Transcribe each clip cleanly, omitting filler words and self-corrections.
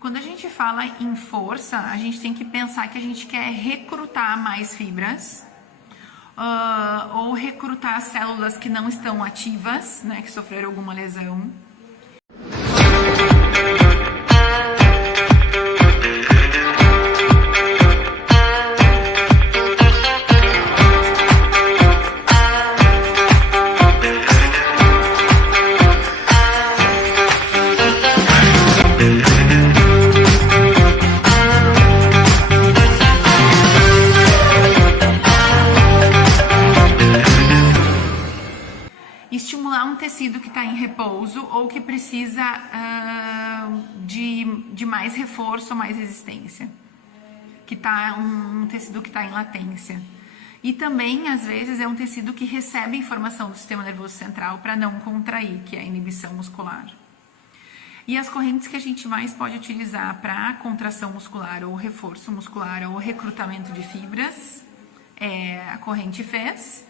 Quando a gente fala em força, a gente tem que pensar que a gente quer recrutar mais fibras, ou recrutar células que não estão ativas, né, que sofreram alguma lesão. Estimular um tecido que está em repouso ou que precisa de mais reforço, mais resistência, que tá um tecido que está em latência. E também, às vezes, é um tecido que recebe informação do sistema nervoso central para não contrair, que é a inibição muscular. E as correntes que a gente mais pode utilizar para contração muscular ou reforço muscular ou recrutamento de fibras é a corrente FES.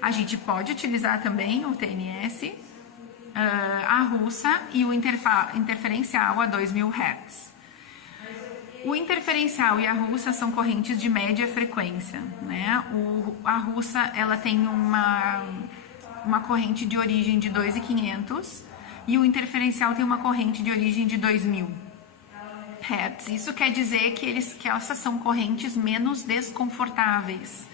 A gente pode utilizar também o TNS, a russa e o interferencial a 2000 Hz. O interferencial e a russa são correntes de média frequência, né? A russa ela tem uma corrente de origem de 2.500 e o interferencial tem uma corrente de origem de 2000 Hz. Isso quer dizer que essas são correntes menos desconfortáveis.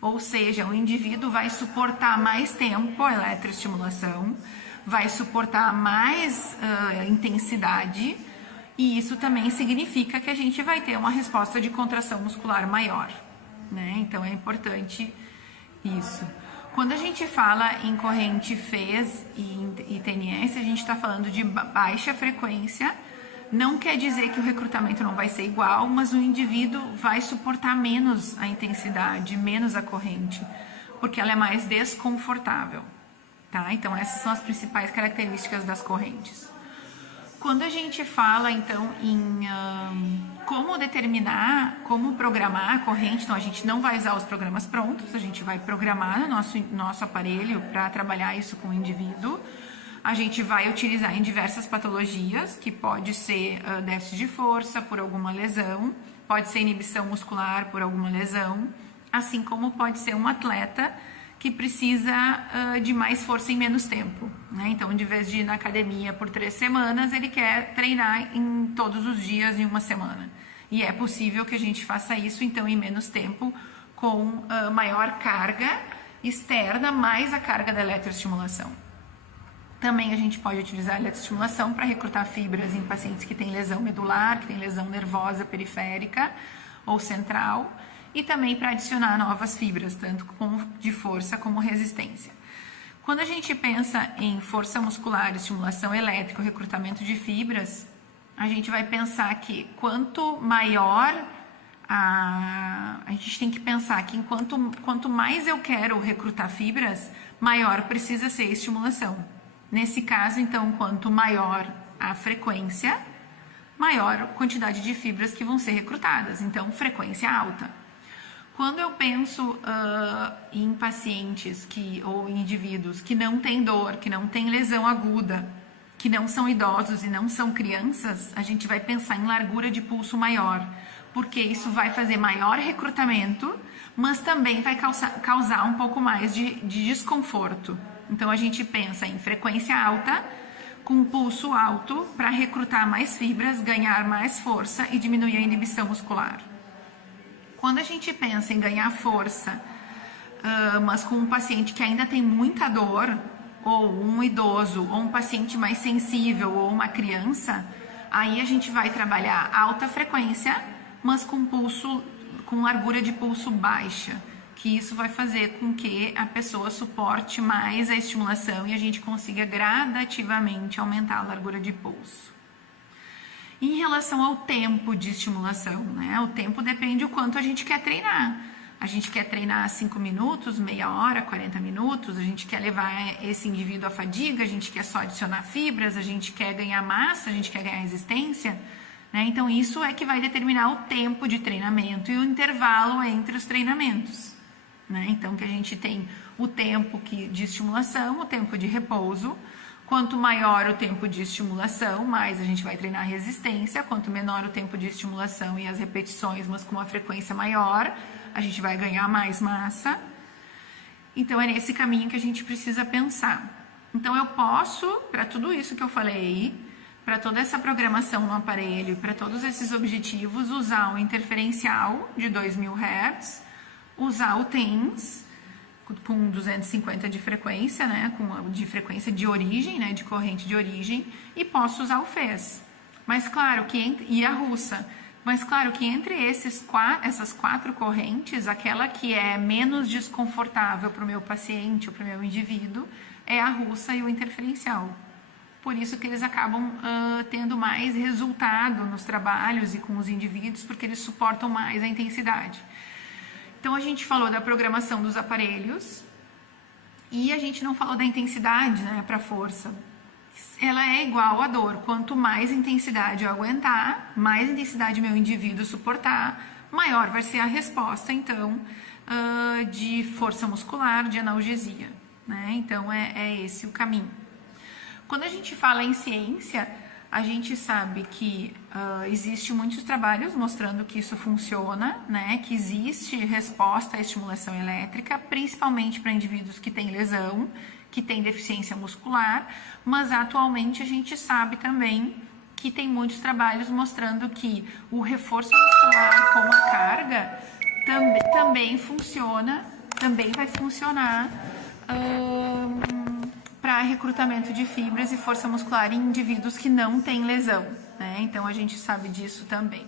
Ou seja, o indivíduo vai suportar mais tempo a eletroestimulação, vai suportar mais intensidade, e isso também significa que a gente vai ter uma resposta de contração muscular maior, né? Então é importante isso. Quando a gente fala em corrente FES e TNS, a gente está falando de baixa frequência. Não quer dizer que o recrutamento não vai ser igual, mas o indivíduo vai suportar menos a intensidade, menos a corrente, porque ela é mais desconfortável, tá? Então essas são as principais características das correntes. Quando a gente fala então em como determinar, como programar a corrente, então a gente não vai usar os programas prontos, a gente vai programar no nosso aparelho para trabalhar isso com o indivíduo. A gente vai utilizar em diversas patologias, que pode ser déficit de força por alguma lesão, pode ser inibição muscular por alguma lesão, assim como pode ser um atleta que precisa de mais força em menos tempo, né? Então, de vez de ir na academia por 3 semanas, ele quer treinar em todos os dias em uma semana. E é possível que a gente faça isso, então, em menos tempo, com maior carga externa, mais a carga da eletroestimulação. Também a gente pode utilizar a eletroestimulação para recrutar fibras em pacientes que têm lesão medular, que têm lesão nervosa periférica ou central, e também para adicionar novas fibras, tanto de força como resistência. Quando a gente pensa em força muscular, estimulação elétrica, recrutamento de fibras, a gente vai pensar que quanto maior a gente tem que pensar que quanto mais eu quero recrutar fibras, maior precisa ser a estimulação. Nesse caso, então, quanto maior a frequência, maior a quantidade de fibras que vão ser recrutadas. Então, frequência alta. Quando eu penso em pacientes ou indivíduos que não têm dor, que não têm lesão aguda, que não são idosos e não são crianças, a gente vai pensar em largura de pulso maior, porque isso vai fazer maior recrutamento, mas também vai causar um pouco mais de desconforto. Então, a gente pensa em frequência alta, com pulso alto, para recrutar mais fibras, ganhar mais força e diminuir a inibição muscular. Quando a gente pensa em ganhar força, mas com um paciente que ainda tem muita dor, ou um idoso, ou um paciente mais sensível, ou uma criança, aí a gente vai trabalhar alta frequência, mas com largura de pulso baixa, que isso vai fazer com que a pessoa suporte mais a estimulação e a gente consiga gradativamente aumentar a largura de pulso. Em relação ao tempo de estimulação, né? O tempo depende do quanto a gente quer treinar. A gente quer treinar 5 minutos, meia hora, 40 minutos, a gente quer levar esse indivíduo à fadiga, a gente quer só adicionar fibras, a gente quer ganhar massa, a gente quer ganhar resistência, né? Então isso é que vai determinar o tempo de treinamento e o intervalo entre os treinamentos, né? Então que a gente tem o tempo de estimulação, o tempo de repouso, Quanto maior o tempo de estimulação, mais a gente vai treinar resistência. Quanto menor o tempo de estimulação e as repetições, mas com uma frequência maior, a gente vai ganhar mais massa. Então, é nesse caminho que a gente precisa pensar. Então, eu posso, para tudo isso que eu falei, para toda essa programação no aparelho, para todos esses objetivos, usar o interferencial de 2000 Hz, usar o TENS, com 250 de frequência, né, de frequência de origem, né, de corrente de origem, e posso usar o FES. Mas claro que e a russa. Mas claro que entre essas 4 correntes, aquela que é menos desconfortável para o meu paciente ou para o meu indivíduo é a russa e o interferencial. Por isso que eles acabam tendo mais resultado nos trabalhos e com os indivíduos, porque eles suportam mais a intensidade. Então, a gente falou da programação dos aparelhos e a gente não falou da intensidade, né, para força. Ela é igual à dor. Quanto mais intensidade eu aguentar, mais intensidade meu indivíduo suportar, maior vai ser a resposta, então, de força muscular, de analgesia, né? Então, é esse o caminho. Quando a gente fala em ciência, a gente sabe que existe muitos trabalhos mostrando que isso funciona, né? Que existe resposta à estimulação elétrica, principalmente para indivíduos que têm lesão, que têm deficiência muscular, mas atualmente a gente sabe também que tem muitos trabalhos mostrando que o reforço muscular com a carga também funciona, também vai funcionar para recrutamento de fibras e força muscular em indivíduos que não têm lesão, né? Então a gente sabe disso também.